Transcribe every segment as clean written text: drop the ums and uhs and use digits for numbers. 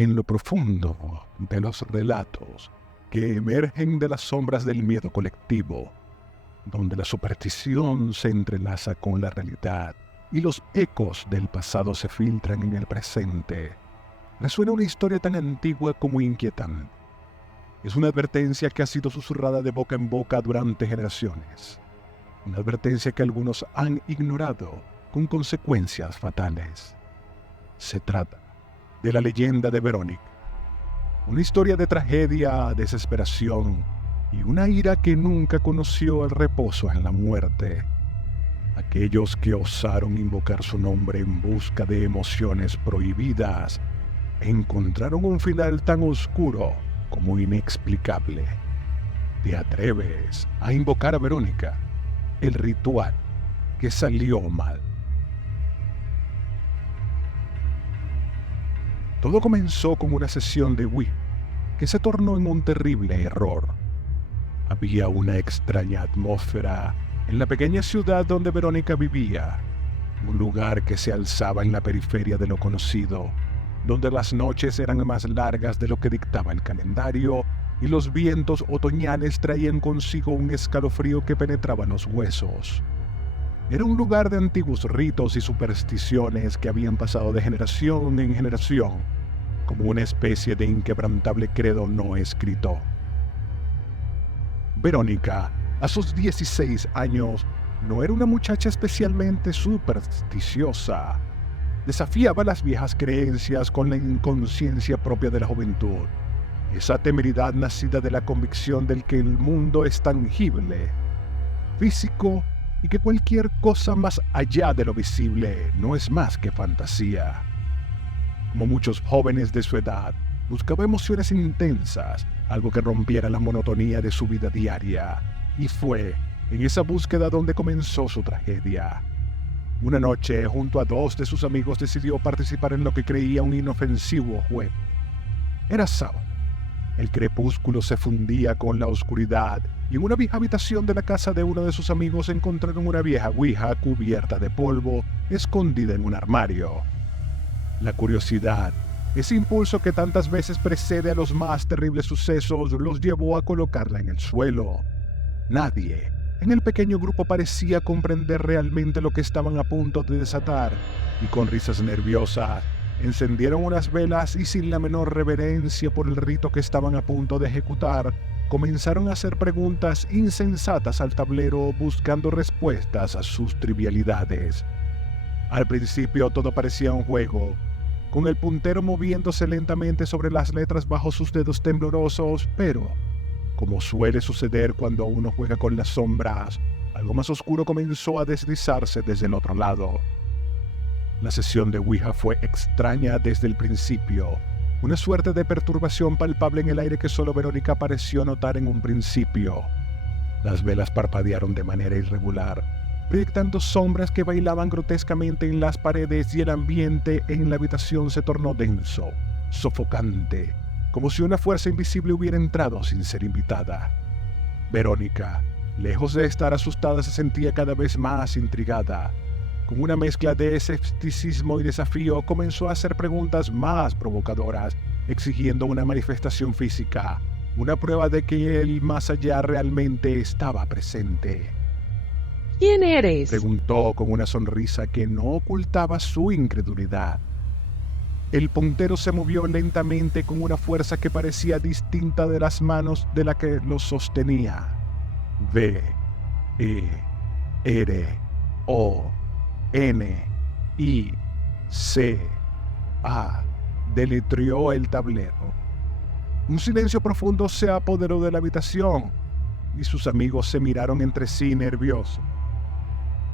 En lo profundo de los relatos que emergen de las sombras del miedo colectivo, donde la superstición se entrelaza con la realidad y los ecos del pasado se filtran en el presente, resuena una historia tan antigua como inquietante. Es una advertencia que ha sido susurrada de boca en boca durante generaciones. Una advertencia que algunos han ignorado con consecuencias fatales. Se trata de la leyenda de Verónica. Una historia de tragedia, desesperación y una ira que nunca conoció el reposo en la muerte. Aquellos que osaron invocar su nombre en busca de emociones prohibidas encontraron un final tan oscuro como inexplicable. ¿Te atreves a invocar a Verónica? El ritual que salió mal. Todo comenzó con una sesión de Ouija que se tornó en un terrible error. Había una extraña atmósfera en la pequeña ciudad donde Verónica vivía, un lugar que se alzaba en la periferia de lo conocido, donde las noches eran más largas de lo que dictaba el calendario y los vientos otoñales traían consigo un escalofrío que penetraba los huesos. Era un lugar de antiguos ritos y supersticiones que habían pasado de generación en generación, como una especie de inquebrantable credo no escrito. Verónica, a sus 16 años, no era una muchacha especialmente supersticiosa. Desafiaba las viejas creencias con la inconsciencia propia de la juventud, esa temeridad nacida de la convicción del que el mundo es tangible, físico, y que cualquier cosa más allá de lo visible no es más que fantasía. Como muchos jóvenes de su edad, buscaba emociones intensas, algo que rompiera la monotonía de su vida diaria, y fue en esa búsqueda donde comenzó su tragedia. Una noche, junto a dos de sus amigos, decidió participar en lo que creía un inofensivo juego. Era sábado. El crepúsculo se fundía con la oscuridad y en una vieja habitación de la casa de uno de sus amigos encontraron una vieja ouija cubierta de polvo, escondida en un armario. La curiosidad, ese impulso que tantas veces precede a los más terribles sucesos, los llevó a colocarla en el suelo. Nadie en el pequeño grupo parecía comprender realmente lo que estaban a punto de desatar, y con risas nerviosas, encendieron unas velas y sin la menor reverencia por el rito que estaban a punto de ejecutar, comenzaron a hacer preguntas insensatas al tablero buscando respuestas a sus trivialidades. Al principio todo parecía un juego, con el puntero moviéndose lentamente sobre las letras bajo sus dedos temblorosos, pero, como suele suceder cuando uno juega con las sombras, algo más oscuro comenzó a deslizarse desde el otro lado. La sesión de Ouija fue extraña desde el principio, una suerte de perturbación palpable en el aire que solo Verónica pareció notar en un principio. Las velas parpadearon de manera irregular, proyectando sombras que bailaban grotescamente en las paredes, y el ambiente en la habitación se tornó denso, sofocante, como si una fuerza invisible hubiera entrado sin ser invitada. Verónica, lejos de estar asustada, se sentía cada vez más intrigada. Con una mezcla de escepticismo y desafío, comenzó a hacer preguntas más provocadoras, exigiendo una manifestación física, una prueba de que el más allá realmente estaba presente. ¿Quién eres?, preguntó con una sonrisa que no ocultaba su incredulidad. El puntero se movió lentamente con una fuerza que parecía distinta de las manos de la que lo sostenía. V-E-R-O-N-I-C-A, deletreó el tablero. Un silencio profundo se apoderó de la habitación, y sus amigos se miraron entre sí nerviosos.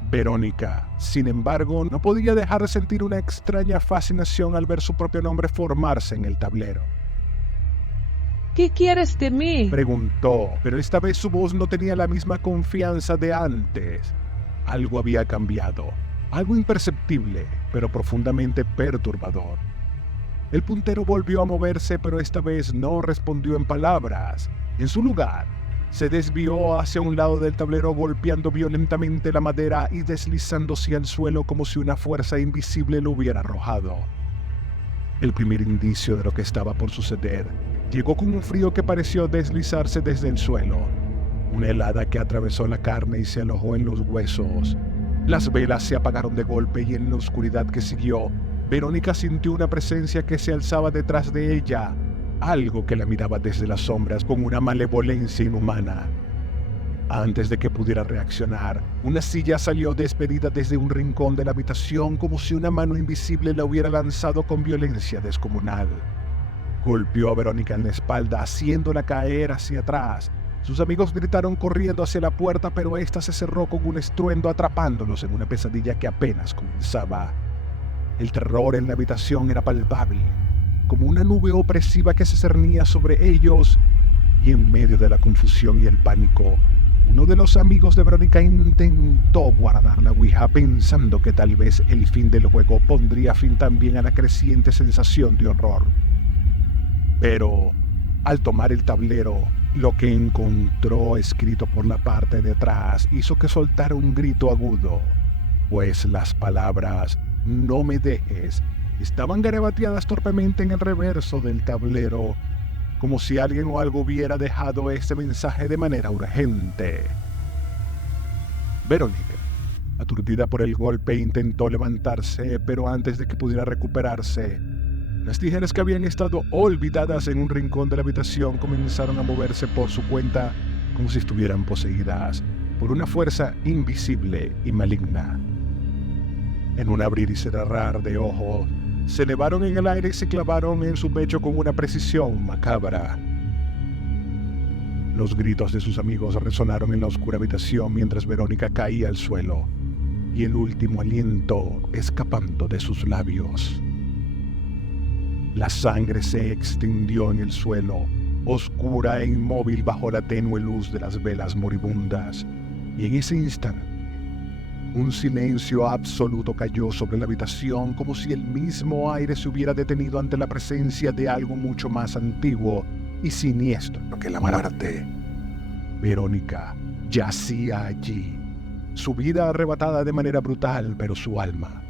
Verónica, sin embargo, no podía dejar de sentir una extraña fascinación al ver su propio nombre formarse en el tablero. ¿Qué quieres de mí?, preguntó, pero esta vez su voz no tenía la misma confianza de antes. Algo había cambiado, algo imperceptible, pero profundamente perturbador. El puntero volvió a moverse, pero esta vez no respondió en palabras. En su lugar, se desvió hacia un lado del tablero, golpeando violentamente la madera y deslizándose al suelo como si una fuerza invisible lo hubiera arrojado. El primer indicio de lo que estaba por suceder llegó con un frío que pareció deslizarse desde el suelo, una helada que atravesó la carne y se alojó en los huesos. Las velas se apagaron de golpe y en la oscuridad que siguió, Verónica sintió una presencia que se alzaba detrás de ella, algo que la miraba desde las sombras con una malevolencia inhumana. Antes de que pudiera reaccionar, una silla salió despedida desde un rincón de la habitación como si una mano invisible la hubiera lanzado con violencia descomunal. Golpeó a Verónica en la espalda, haciéndola caer hacia atrás. Sus amigos gritaron corriendo hacia la puerta, pero ésta se cerró con un estruendo atrapándolos en una pesadilla que apenas comenzaba. El terror en la habitación era palpable, como una nube opresiva que se cernía sobre ellos, y en medio de la confusión y el pánico, uno de los amigos de Verónica intentó guardar la ouija pensando que tal vez el fin del juego pondría fin también a la creciente sensación de horror. Pero, al tomar el tablero, lo que encontró escrito por la parte de atrás hizo que soltara un grito agudo, pues las palabras «no me dejes» estaban garabateadas torpemente en el reverso del tablero, como si alguien o algo hubiera dejado ese mensaje de manera urgente. Verónica, aturdida por el golpe, intentó levantarse, pero antes de que pudiera recuperarse, las tijeras que habían estado olvidadas en un rincón de la habitación comenzaron a moverse por su cuenta como si estuvieran poseídas por una fuerza invisible y maligna. En un abrir y cerrar de ojos, se elevaron en el aire y se clavaron en su pecho con una precisión macabra. Los gritos de sus amigos resonaron en la oscura habitación mientras Verónica caía al suelo, y el último aliento escapando de sus labios. La sangre se extendió en el suelo, oscura e inmóvil bajo la tenue luz de las velas moribundas, y en ese instante, un silencio absoluto cayó sobre la habitación como si el mismo aire se hubiera detenido ante la presencia de algo mucho más antiguo y siniestro que la muerte. Verónica yacía allí, su vida arrebatada de manera brutal, pero su alma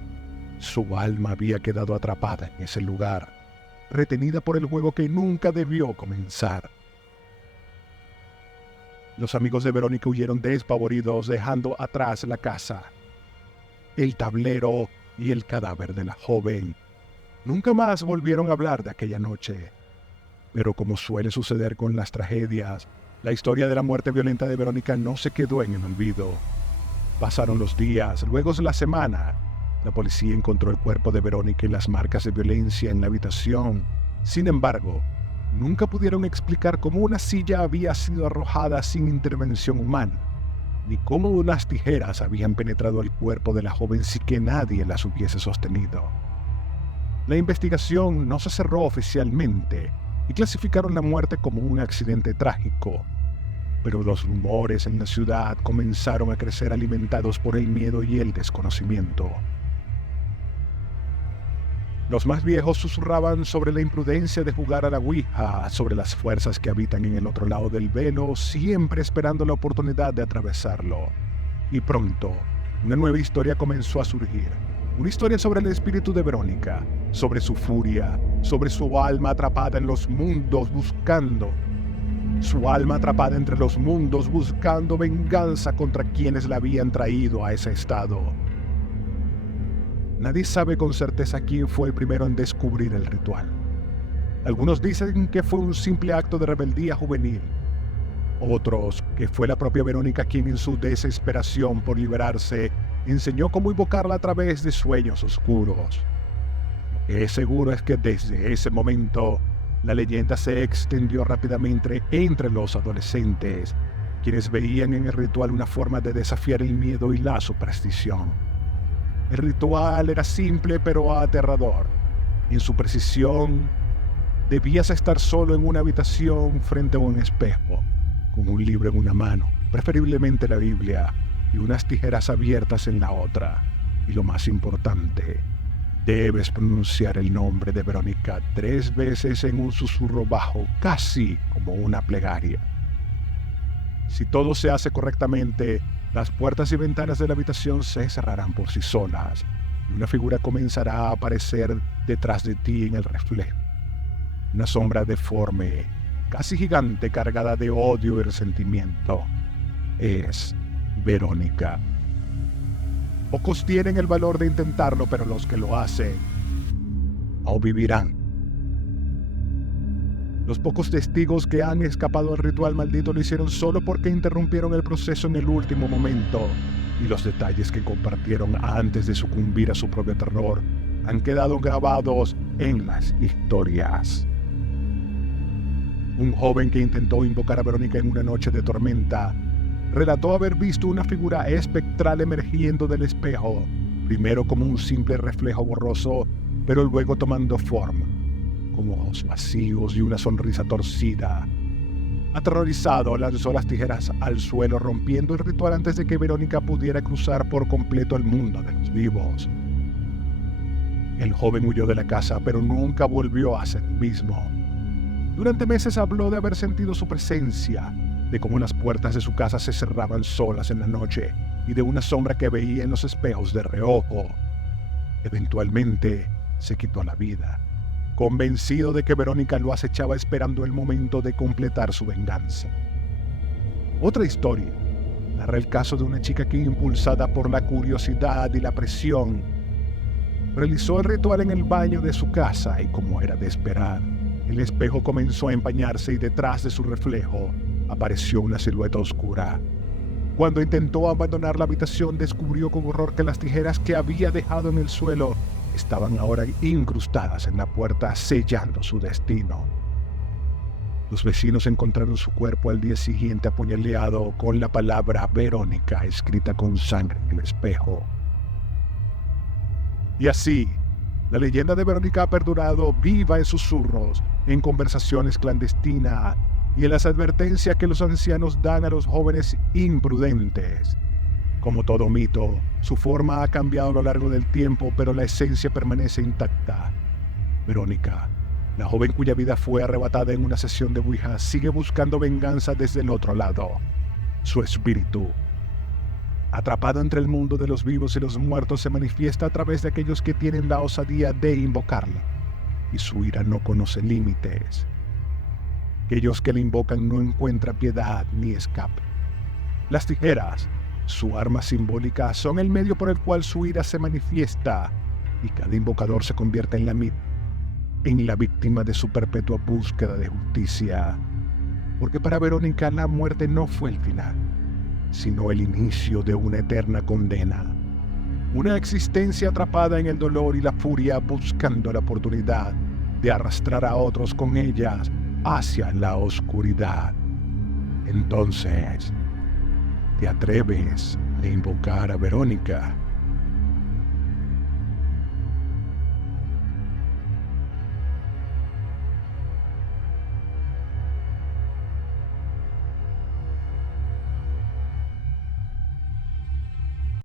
había quedado atrapada en ese lugar, retenida por el juego que nunca debió comenzar. Los amigos de Verónica huyeron despavoridos, dejando atrás la casa, el tablero y el cadáver de la joven. Nunca más volvieron a hablar de aquella noche. Pero como suele suceder con las tragedias, la historia de la muerte violenta de Verónica no se quedó en el olvido. Pasaron los días, luego la semana. La policía encontró el cuerpo de Verónica y las marcas de violencia en la habitación. Sin embargo, nunca pudieron explicar cómo una silla había sido arrojada sin intervención humana, ni cómo unas tijeras habían penetrado el cuerpo de la joven sin que nadie las hubiese sostenido. La investigación no se cerró oficialmente y clasificaron la muerte como un accidente trágico, pero los rumores en la ciudad comenzaron a crecer alimentados por el miedo y el desconocimiento. Los más viejos susurraban sobre la imprudencia de jugar a la ouija, sobre las fuerzas que habitan en el otro lado del velo, siempre esperando la oportunidad de atravesarlo. Y pronto, una nueva historia comenzó a surgir. Una historia sobre el espíritu de Verónica, sobre su furia, sobre su alma atrapada en los mundos buscando. Su alma atrapada entre los mundos buscando venganza contra quienes la habían traído a ese estado. Nadie sabe con certeza quién fue el primero en descubrir el ritual. Algunos dicen que fue un simple acto de rebeldía juvenil. Otros que fue la propia Verónica quien en su desesperación por liberarse enseñó cómo invocarla a través de sueños oscuros. Lo que es seguro es que desde ese momento la leyenda se extendió rápidamente entre los adolescentes, quienes veían en el ritual una forma de desafiar el miedo y la superstición. El ritual era simple pero aterrador. En su precisión, debías estar solo en una habitación frente a un espejo, con un libro en una mano, preferiblemente la Biblia, y unas tijeras abiertas en la otra. Y lo más importante, debes pronunciar el nombre de Verónica 3 veces en un susurro bajo, casi como una plegaria. Si todo se hace correctamente, las puertas y ventanas de la habitación se cerrarán por sí solas y una figura comenzará a aparecer detrás de ti en el reflejo. Una sombra deforme, casi gigante, cargada de odio y resentimiento. Es Verónica. Pocos tienen el valor de intentarlo, pero los que lo hacen no vivirán. Los pocos testigos que han escapado al ritual maldito lo hicieron solo porque interrumpieron el proceso en el último momento, y los detalles que compartieron antes de sucumbir a su propio terror han quedado grabados en las historias. Un joven que intentó invocar a Verónica en una noche de tormenta relató haber visto una figura espectral emergiendo del espejo, primero como un simple reflejo borroso, pero luego tomando forma, con ojos vacíos y una sonrisa torcida. Aterrorizado, lanzó las tijeras al suelo, rompiendo el ritual antes de que Verónica pudiera cruzar por completo el mundo de los vivos. El joven huyó de la casa, pero nunca volvió a ser el mismo. Durante meses habló de haber sentido su presencia, de cómo las puertas de su casa se cerraban solas en la noche y de una sombra que veía en los espejos de reojo. Eventualmente se quitó la vida, convencido de que Verónica lo acechaba esperando el momento de completar su venganza. Otra historia narra el caso de una chica que, impulsada por la curiosidad y la presión, realizó el ritual en el baño de su casa y, como era de esperar, el espejo comenzó a empañarse y detrás de su reflejo apareció una silueta oscura. Cuando intentó abandonar la habitación, descubrió con horror que las tijeras que había dejado en el suelo estaban ahora incrustadas en la puerta, sellando su destino. Los vecinos encontraron su cuerpo al día siguiente apuñaleado con la palabra Verónica escrita con sangre en el espejo. Y así, la leyenda de Verónica ha perdurado viva en susurros, en conversaciones clandestinas y en las advertencias que los ancianos dan a los jóvenes imprudentes. Como todo mito, su forma ha cambiado a lo largo del tiempo, pero la esencia permanece intacta. Verónica, la joven cuya vida fue arrebatada en una sesión de Ouija, sigue buscando venganza desde el otro lado. Su espíritu, atrapado entre el mundo de los vivos y los muertos, se manifiesta a través de aquellos que tienen la osadía de invocarla, y su ira no conoce límites. Aquellos que la invocan no encuentran piedad ni escape. Las tijeras, su arma simbólica, son el medio por el cual su ira se manifiesta, y cada invocador se convierte en la víctima de su perpetua búsqueda de justicia. Porque para Verónica la muerte no fue el final, sino el inicio de una eterna condena. Una existencia atrapada en el dolor y la furia, buscando la oportunidad de arrastrar a otros con ellas hacia la oscuridad. Entonces, ¿te atreves a invocar a Verónica?